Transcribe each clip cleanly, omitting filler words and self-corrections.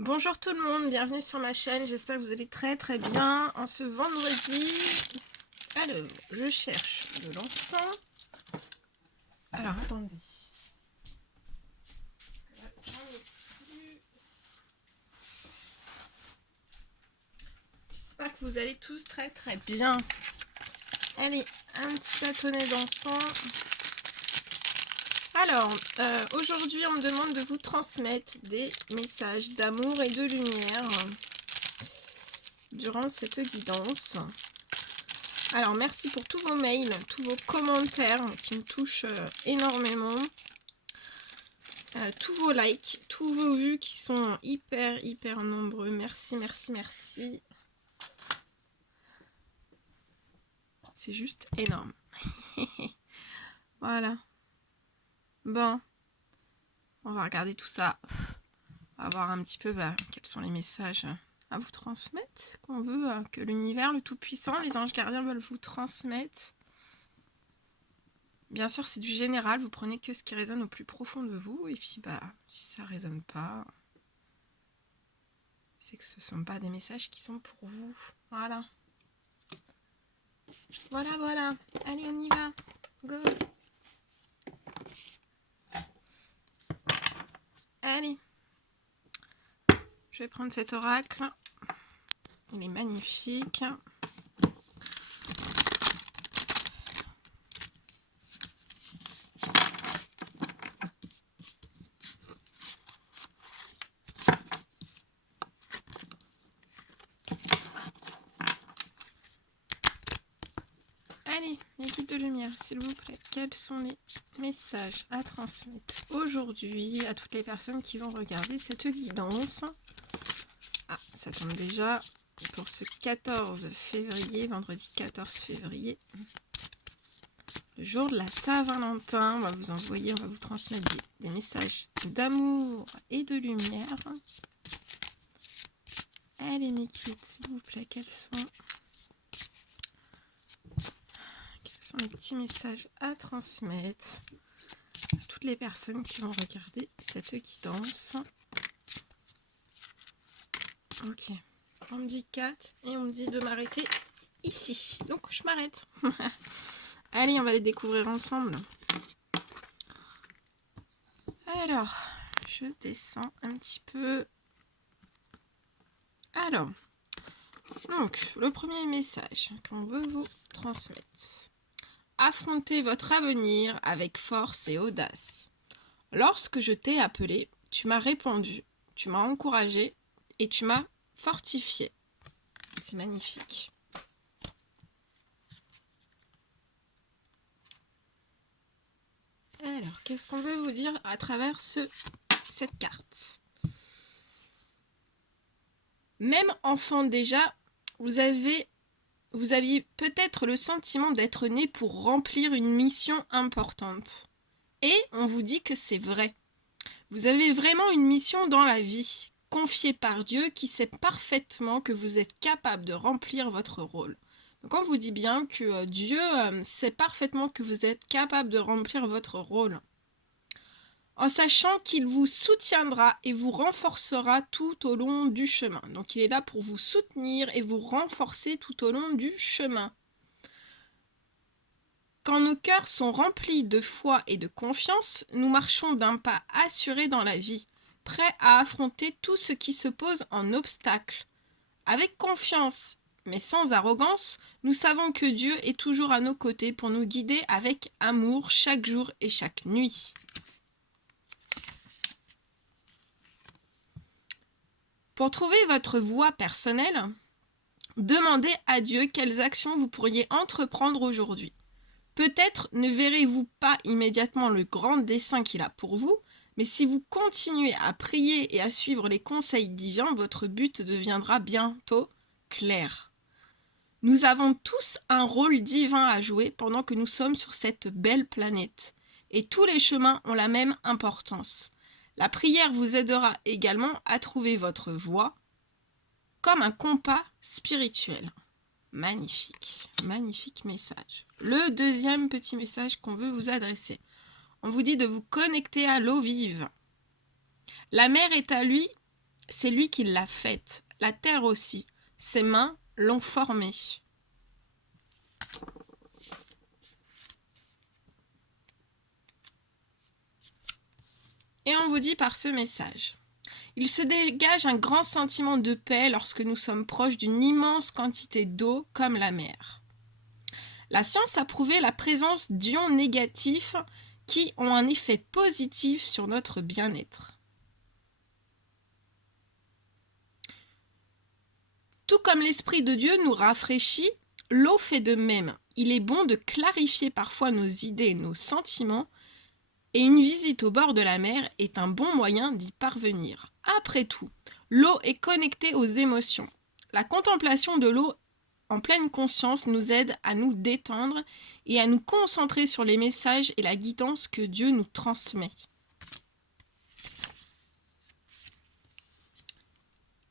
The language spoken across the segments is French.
Bonjour tout le monde, bienvenue sur ma chaîne, j'espère que vous allez très bien en ce vendredi. Alors, je cherche de l'encens. Alors, attendez. J'espère que vous allez tous très bien. Allez, un petit bâtonnet d'encens. Alors, aujourd'hui on me demande de vous transmettre des messages d'amour et de lumière durant cette guidance. Alors, merci pour tous vos mails, tous vos commentaires qui me touchent énormément. Tous vos likes, tous vos vues qui sont hyper nombreux. Merci. C'est juste énorme. Voilà. Bon. On va regarder tout ça. On va voir un petit peu quels sont les messages à vous transmettre, qu'on veut que l'univers, le Tout-Puissant, les anges gardiens veulent vous transmettre. Bien sûr, c'est du général, vous prenez que ce qui résonne au plus profond de vous, et puis si ça résonne pas, c'est que ce ne sont pas des messages qui sont pour vous. Voilà. Voilà. Allez, on y va. Go. Allez. Je vais prendre cet oracle. Il est magnifique. Allez, mes guides de lumière, s'il vous plaît. Quels sont les messages à transmettre aujourd'hui à toutes les personnes qui vont regarder cette guidance? Ah, ça tombe déjà pour ce 14 février, vendredi 14 février. Le jour de la Saint-Valentin, on va vous transmettre des messages d'amour et de lumière. Allez, mes guides, s'il vous plaît, quels sont les petits messages à transmettre à toutes les personnes qui vont regarder cette guidance? Ok, on me dit 4 et on me dit de m'arrêter ici, donc je m'arrête. Allez, on va les découvrir ensemble. Alors, je descends un petit peu. Alors, donc, le premier message qu'on veut vous transmettre. Affrontez votre avenir avec force et audace. Lorsque je t'ai appelé, tu m'as répondu, tu m'as encouragé et tu m'as fortifié. C'est magnifique. Alors, qu'est-ce qu'on veut vous dire à travers cette carte? Même enfant déjà, vous aviez peut-être le sentiment d'être né pour remplir une mission importante. Et on vous dit que c'est vrai. Vous avez vraiment une mission dans la vie, confiée par Dieu qui sait parfaitement que vous êtes capable de remplir votre rôle. Donc on vous dit bien que Dieu sait parfaitement que vous êtes capable de remplir votre rôle. En sachant qu'il vous soutiendra et vous renforcera tout au long du chemin. Donc il est là pour vous soutenir et vous renforcer tout au long du chemin. Quand nos cœurs sont remplis de foi et de confiance, nous marchons d'un pas assuré dans la vie, prêts à affronter tout ce qui se pose en obstacle. Avec confiance, mais sans arrogance, nous savons que Dieu est toujours à nos côtés pour nous guider avec amour chaque jour et chaque nuit. Pour trouver votre voie personnelle, demandez à Dieu quelles actions vous pourriez entreprendre aujourd'hui. Peut-être ne verrez-vous pas immédiatement le grand dessein qu'il a pour vous, mais si vous continuez à prier et à suivre les conseils divins, votre but deviendra bientôt clair. Nous avons tous un rôle divin à jouer pendant que nous sommes sur cette belle planète, et tous les chemins ont la même importance. La prière vous aidera également à trouver votre voie comme un compas spirituel. Magnifique message. Le deuxième petit message qu'on veut vous adresser. On vous dit de vous connecter à l'eau vive. La mer est à lui c'est lui qui l'a faite, la terre aussi. Ses mains l'ont formée. Et on vous dit par ce message: il se dégage un grand sentiment de paix lorsque nous sommes proches d'une immense quantité d'eau comme la mer. La science a prouvé la présence d'ions négatifs qui ont un effet positif sur notre bien-être. Tout comme l'Esprit de Dieu nous rafraîchit, l'eau fait de même. Il est bon de clarifier parfois nos idées et nos sentiments, et une visite au bord de la mer est un bon moyen d'y parvenir. Après tout, l'eau est connectée aux émotions. La contemplation de l'eau en pleine conscience nous aide à nous détendre et à nous concentrer sur les messages et la guidance que Dieu nous transmet.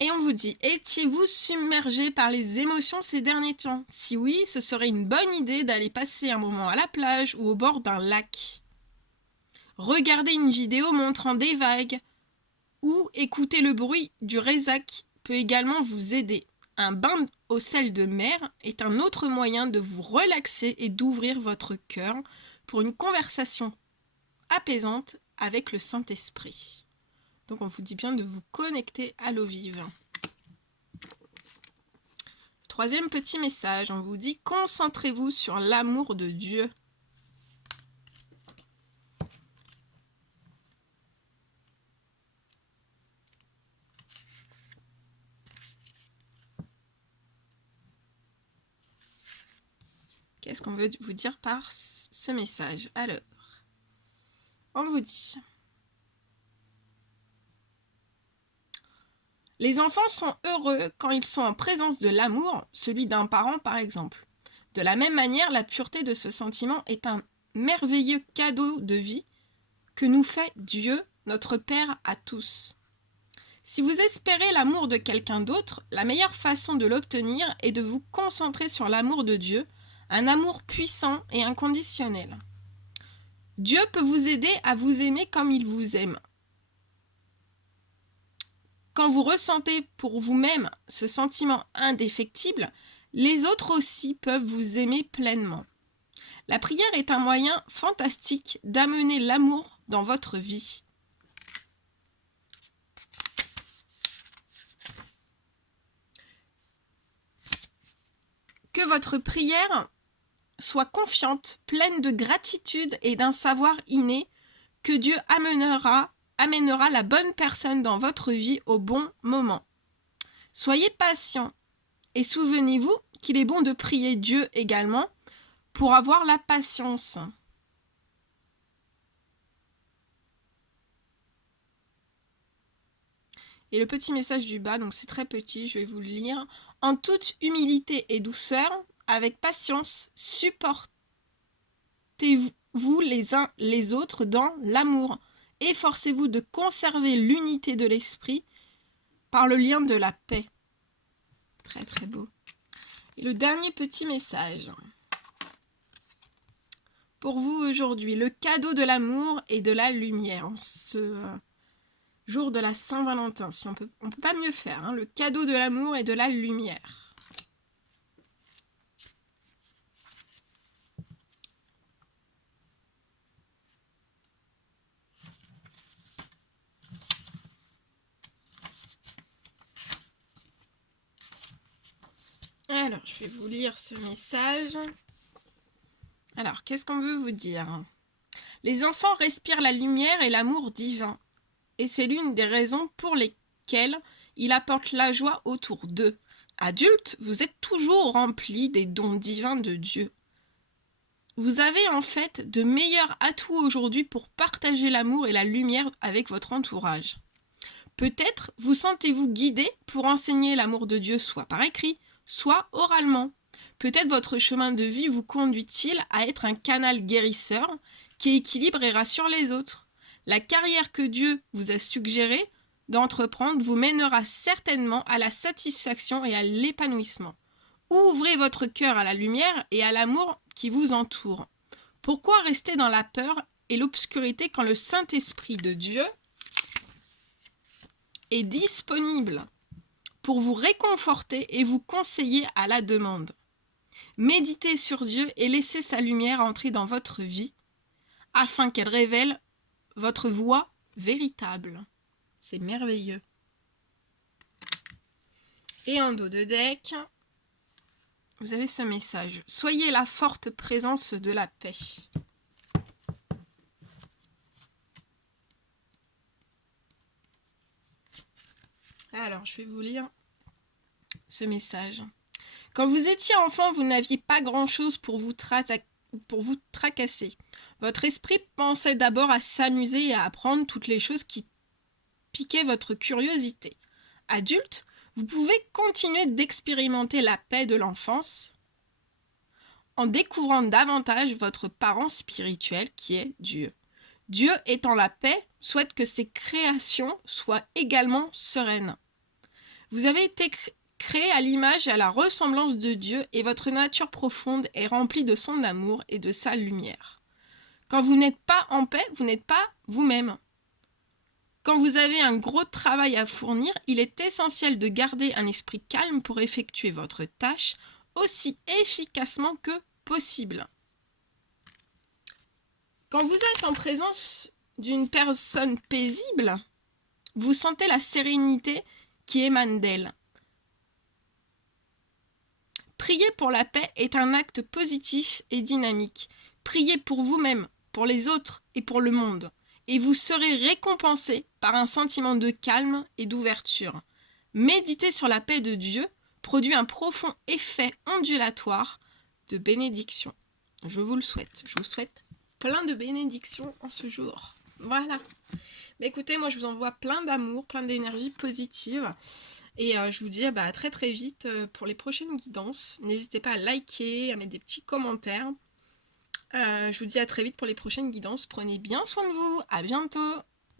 Et on vous dit, étiez-vous submergé par les émotions ces derniers temps? Si oui, ce serait une bonne idée d'aller passer un moment à la plage ou au bord d'un lac. Regardez une vidéo montrant des vagues ou écouter le bruit du résac peut également vous aider. Un bain au sel de mer est un autre moyen de vous relaxer et d'ouvrir votre cœur pour une conversation apaisante avec le Saint-Esprit. Donc on vous dit bien de vous connecter à l'eau vive. Troisième petit message, on vous dit: concentrez-vous sur l'amour de Dieu. Qu'est-ce qu'on veut vous dire par ce message? Alors, on vous dit: les enfants sont heureux quand ils sont en présence de l'amour, celui d'un parent par exemple. De la même manière, la pureté de ce sentiment est un merveilleux cadeau de vie que nous fait Dieu, notre Père à tous. Si vous espérez l'amour de quelqu'un d'autre, la meilleure façon de l'obtenir est de vous concentrer sur l'amour de Dieu, un amour puissant et inconditionnel. Dieu peut vous aider à vous aimer comme il vous aime. Quand vous ressentez pour vous-même ce sentiment indéfectible, les autres aussi peuvent vous aimer pleinement. La prière est un moyen fantastique d'amener l'amour dans votre vie. Que votre prière soit confiante, pleine de gratitude et d'un savoir inné, que Dieu amènera la bonne personne dans votre vie au bon moment. Soyez patient et souvenez-vous qu'il est bon de prier Dieu également pour avoir la patience. Et le petit message du bas, donc c'est très petit, je vais vous le lire. En toute humilité et douceur, avec patience, supportez-vous les uns les autres dans l'amour. Efforcez-vous de conserver l'unité de l'esprit par le lien de la paix. Très très beau. Et le dernier petit message. Pour vous aujourd'hui, le cadeau de l'amour et de la lumière. En ce jour de la Saint-Valentin, si on peut pas mieux faire, hein, le cadeau de l'amour et de la lumière. Alors, je vais vous lire ce message. Alors, qu'est-ce qu'on veut vous dire? Les enfants respirent la lumière et l'amour divin. Et c'est l'une des raisons pour lesquelles il apporte la joie autour d'eux. Adultes, vous êtes toujours remplis des dons divins de Dieu. Vous avez en fait de meilleurs atouts aujourd'hui pour partager l'amour et la lumière avec votre entourage. Peut-être vous sentez-vous guidé pour enseigner l'amour de Dieu soit par écrit, soit oralement. Peut-être votre chemin de vie vous conduit-il à être un canal guérisseur qui équilibre et rassure les autres. La carrière que Dieu vous a suggérée d'entreprendre vous mènera certainement à la satisfaction et à l'épanouissement. Ouvrez votre cœur à la lumière et à l'amour qui vous entoure. Pourquoi rester dans la peur et l'obscurité quand le Saint-Esprit de Dieu est disponible pour vous réconforter et vous conseiller à la demande. Méditez sur Dieu et laissez sa lumière entrer dans votre vie afin qu'elle révèle votre voie véritable. C'est merveilleux. Et en dos de deck, vous avez ce message. Soyez la forte présence de la paix. Alors, je vais vous lire ce message. Quand vous étiez enfant, vous n'aviez pas grand-chose pour vous tracasser. Votre esprit pensait d'abord à s'amuser et à apprendre toutes les choses qui piquaient votre curiosité. Adulte, vous pouvez continuer d'expérimenter la paix de l'enfance en découvrant davantage votre parent spirituel qui est Dieu. Dieu étant la paix, souhaite que ses créations soient également sereines. Vous avez été créé à l'image et à la ressemblance de Dieu et votre nature profonde est remplie de son amour et de sa lumière. Quand vous n'êtes pas en paix, vous n'êtes pas vous-même. Quand vous avez un gros travail à fournir, il est essentiel de garder un esprit calme pour effectuer votre tâche aussi efficacement que possible. Quand vous êtes en présence d'une personne paisible, vous sentez la sérénité qui émane d'elle. Prier pour la paix est un acte positif et dynamique. Priez pour vous-même, pour les autres et pour le monde. Et vous serez récompensé par un sentiment de calme et d'ouverture. Méditer sur la paix de Dieu produit un profond effet ondulatoire de bénédiction. Je vous le souhaite. Je vous souhaite plein de bénédictions en ce jour. Voilà. Mais écoutez, moi je vous envoie plein d'amour, plein d'énergie positive. Et je vous dis à très très vite pour les prochaines guidances. N'hésitez pas à liker, à mettre des petits commentaires. Je vous dis à très vite pour les prochaines guidances. Prenez bien soin de vous. À bientôt.